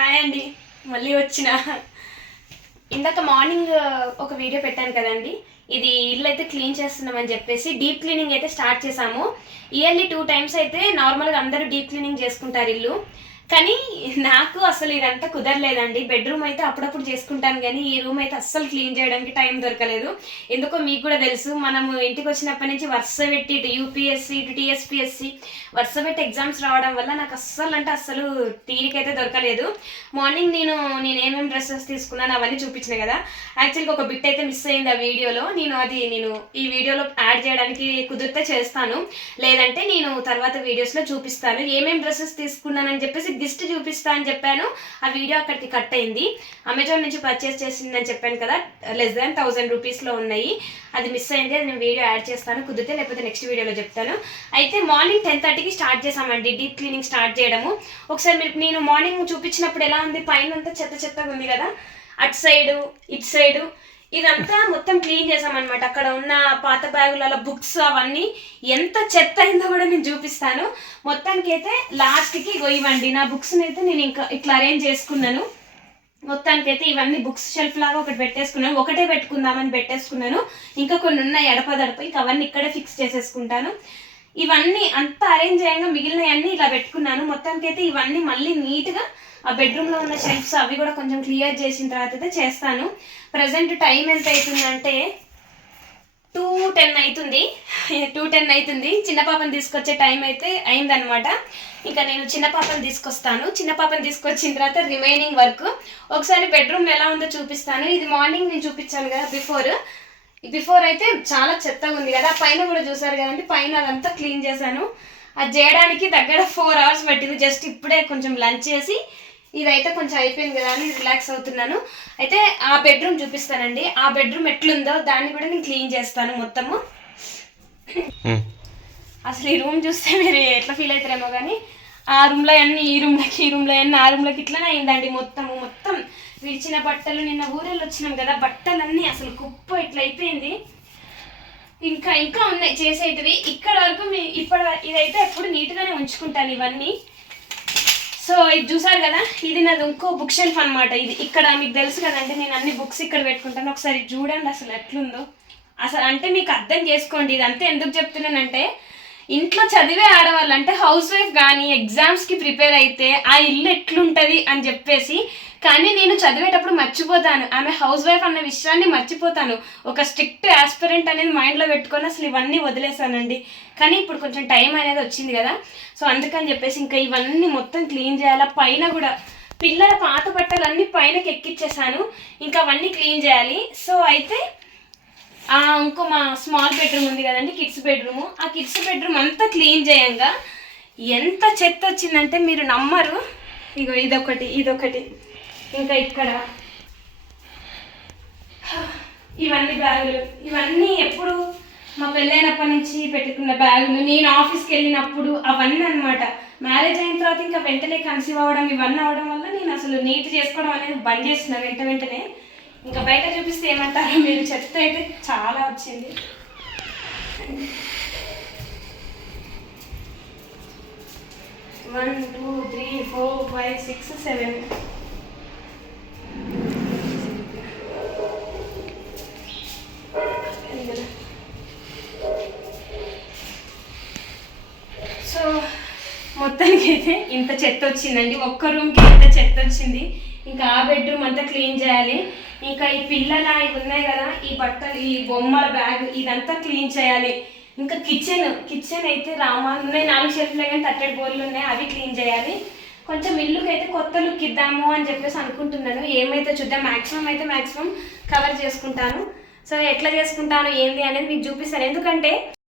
Hi అండి మళ్ళీ వచ్చిన. ఇందాక మార్నింగ్ ఒక వీడియో పెట్టాను కదండి. ఇది ఇల్లు అయితే క్లీన్ చేస్తున్నామని చెప్పేసి డీప్ క్లీనింగ్ అయితే స్టార్ట్ చేసాము ఇయర్లీ టూ టైమ్స్ అయితే నార్మల్గా అందరూ డీప్ క్లీనింగ్ చేసుకుంటారు ఇల్లు. కానీ నాకు అసలు ఇదంతా కుదరలేదండి. బెడ్రూమ్ అయితే అప్పుడప్పుడు చేసుకుంటాను కానీ ఈ రూమ్ అయితే అస్సలు క్లీన్ చేయడానికి టైం దొరకలేదు. ఎందుకో మీకు కూడా తెలుసు మనము ఇంటికి వచ్చినప్పటి నుంచి వరుస పెట్టి ఇటు యూపీఎస్సి ఇటు టీఎస్పీఎస్సి వరుస పెట్టి ఎగ్జామ్స్ రావడం వల్ల నాకు అస్సలు అంటే అస్సలు తీరికైతే దొరకలేదు. మార్నింగ్ నేను నేను ఏమేమి డ్రెస్సెస్ తీసుకున్నాను అవన్నీ చూపించిన కదా. యాక్చువల్గా ఒక బిట్ అయితే మిస్ అయింది ఆ వీడియోలో. నేను అది నేను ఈ వీడియోలో యాడ్ చేయడానికి కుదిరితే చేస్తాను. లేదంటే నేను నేను తర్వాత వీడియోస్లో చూపిస్తాను. ఏమేమి డ్రెస్సెస్ తీసుకున్నానని చెప్పేసి గిస్ట్ చూపిస్తా అని చెప్పాను. ఆ వీడియో అక్కడికి కట్ అయింది. అమెజాన్ నుంచి పర్చేస్ చేసిందని చెప్పాను కదా లెస్ దాన్ థౌసండ్ రూపీస్లో ఉన్నాయి. అది మిస్ అయింది అది నేను వీడియో యాడ్ చేస్తాను. కుదిరితే లేకపోతే నెక్స్ట్ వీడియోలో చెప్తాను. అయితే మార్నింగ్ టెన్ థర్టీకి స్టార్ట్ చేసామండి డీప్ క్లీనింగ్ స్టార్ట్ చేయడము. ఒకసారి మీరు నేను మార్నింగ్ చూపించినప్పుడు ఎలా ఉంది? పైన అంతా చెత్త చెత్తగా ఉంది కదా. అటు సైడు ఇటు సైడు ఇదంతా మొత్తం క్లీన్ చేసామన్నమాట అక్కడ ఉన్న పాత బ్యాగులలో బుక్స్ అవన్నీ ఎంత చెత్త అయిందో కూడా నేను చూపిస్తాను. మొత్తానికి అయితే లాస్ట్కి ఇగో ఇవ్వండి. నా బుక్స్ని అయితే నేను ఇంకా ఇట్లా అరేంజ్ చేసుకున్నాను. మొత్తానికైతే ఇవన్నీ బుక్స్ షెల్ఫ్ లాగా ఒకటి పెట్టేసుకున్నాను. ఒకటే పెట్టుకుందామని పెట్టేసుకున్నాను. ఇంకా కొన్ని ఉన్నాయి ఎడపదడప ఇంకా అవన్నీ ఇక్కడే ఫిక్స్ చేసేసుకుంటాను. ఇవన్నీ అంతా అరేంజ్ అయ్యాక మిగిలినవన్నీ ఇలా పెట్టుకున్నాను. మొత్తానికైతే ఇవన్నీ మళ్ళీ నీట్గా ఆ బెడ్రూమ్లో ఉన్న షెల్ఫ్స్ అవి కూడా కొంచెం క్లియర్ చేసిన తర్వాత అయితే చేస్తాను. ప్రజెంట్ టైం ఎంత అవుతుందంటే టూ టెన్ అవుతుంది. టూ టెన్ అవుతుంది. చిన్న పాపని తీసుకొచ్చే టైం అయితే అయిందనమాట ఇంకా నేను చిన్న పాపని తీసుకొస్తాను. చిన్న పాపని తీసుకొచ్చిన తర్వాత రిమైనింగ్ వర్క్ ఒకసారి బెడ్రూమ్ ఎలా ఉందో చూపిస్తాను. ఇది మార్నింగ్ నేను చూపించాను కదా బిఫోర్ బిఫోర్ అయితే చాలా చెత్తగా ఉంది కదా పైన కూడా చూసారు కదండి పైన అదంతా క్లీన్ చేశాను. అది చేయడానికి దగ్గర ఫోర్ అవర్స్ పట్టింది జస్ట్ ఇప్పుడే కొంచెం లంచ్ చేసి ఇదైతే కొంచెం అయిపోయింది కదా అని రిలాక్స్ అవుతున్నాను. అయితే ఆ బెడ్రూమ్ చూపిస్తానండి. ఆ బెడ్రూమ్ ఎట్లుందో దాన్ని కూడా నేను క్లీన్ చేస్తాను మొత్తము. అసలు ఈ రూమ్ చూస్తే మీరు ఎట్లా ఫీల్ అవుతారేమో కానీ ఆ రూమ్లో అన్ని ఈ రూమ్లోకి ఈ రూమ్లో అన్ని ఆ రూమ్లోకి ఇట్లానే అయిందండి మొత్తము మొత్తం. విడిచిన బట్టలు నిన్న ఊరెళ్ళి వచ్చినాం కదా బట్టలన్నీ అసలు కుప్ప ఇట్లా అయిపోయింది. ఇంకా ఇంకా ఉన్నాయి చేసేటివి. ఇక్కడ వరకు మీ ఇప్పటి ఇదైతే ఎప్పుడు నీట్గానే ఉంచుకుంటాను ఇవన్నీ. సో ఇది చూసారు కదా ఇది నాది ఇంకో బుక్ షెల్ఫ్ అనమాట ఇది ఇక్కడ మీకు తెలుసు కదండి నేను అన్ని బుక్స్ ఇక్కడ పెట్టుకుంటాను. ఒకసారి చూడండి అసలు ఎట్లుందో. అసలు అంటే మీకు అర్థం చేసుకోండి ఇది అంతే ఎందుకు చెప్తున్నానంటే ఇంట్లో చదివే ఆడవాళ్ళు అంటే హౌస్ వైఫ్ కానీ ఎగ్జామ్స్కి ప్రిపేర్ అయితే ఆ ఇల్లు ఎట్లుంటుంది అని చెప్పేసి కానీ నేను చదివేటప్పుడు మర్చిపోతాను. ఆమె హౌస్ వైఫ్ అన్న విషయాన్ని మర్చిపోతాను. ఒక స్ట్రిక్ట్ ఆస్పిరెంట్ అనేది మైండ్లో పెట్టుకొని అసలు ఇవన్నీ వదిలేసానండి. కానీ ఇప్పుడు కొంచెం టైం అనేది వచ్చింది కదా. సో అందుకని చెప్పేసి ఇంకా ఇవన్నీ మొత్తం క్లీన్ చేయాలా? పైన కూడా పిల్లల పాత బట్టలన్నీ పైనకి ఎక్కిచ్చేసాను. ఇంకా అవన్నీ క్లీన్ చేయాలి. సో అయితే ఇంకో మా స్మాల్ బెడ్రూమ్ ఉంది కదండి కిడ్స్ బెడ్రూమ్. ఆ కిడ్స్ బెడ్రూమ్ అంతా క్లీన్ చేయంగా. ఎంత చెత్త వచ్చిందంటే మీరు నమ్మరు. ఇగో ఇదొకటి ఇదొకటి. ఇంకా ఇక్కడ. ఇవన్నీ బ్యాగులు. ఇవన్నీ ఎప్పుడు మా పెళ్ళైనప్పటి నుంచి పెట్టుకున్న బ్యాగులు. నేను ఆఫీస్కి వెళ్ళినప్పుడు అవన్నీ అనమాట మ్యారేజ్ అయిన తర్వాత ఇంకా వెంటనే కన్సీవ్ అవ్వడం ఇవన్నీ అవ్వడం వల్ల నేను అసలు నీట్ చేసుకోవడం అనేది బంద్ చేసిన వెంట వెంటనే. ఇంకా బయట చూపిస్తే ఏమంటారు మీరు చెప్తే అయితే చాలా వచ్చింది. One two three four five six seven so మొత్తానికి ఇంత చెత్త వచ్చిందండి. ఒక్క రూమ్కి ఇంత చెత్త వచ్చింది. ఇంకా ఆ బెడ్రూమ్ అంతా క్లీన్ చేయాలి. ఇంకా ఈ పిల్లల ఇవి ఉన్నాయి కదా ఈ బట్టలు ఈ బొమ్మల బ్యాగ్ ఇదంతా క్లీన్ చేయాలి. ఇంకా కిచెన్ కిచెన్ అయితే రామా ఉన్నాయి. నాలుగు షెల్ఫ్లు కానీ తట్టెడ్ బోర్లు ఉన్నాయి. అవి క్లీన్ చేయాలి. కొంచెం ఇల్లుకి అయితే కొత్త లుక్ ఇద్దాము అని చెప్పేసి అనుకుంటున్నాను. ఏమైతే చూద్దాం. మ్యాక్సిమం అయితే మ్యాక్సిమం కవర్ చేసుకుంటాను. సో ఎట్లా చేసుకుంటాను ఏంది అనేది మీకు చూపిస్తాను. ఎందుకంటే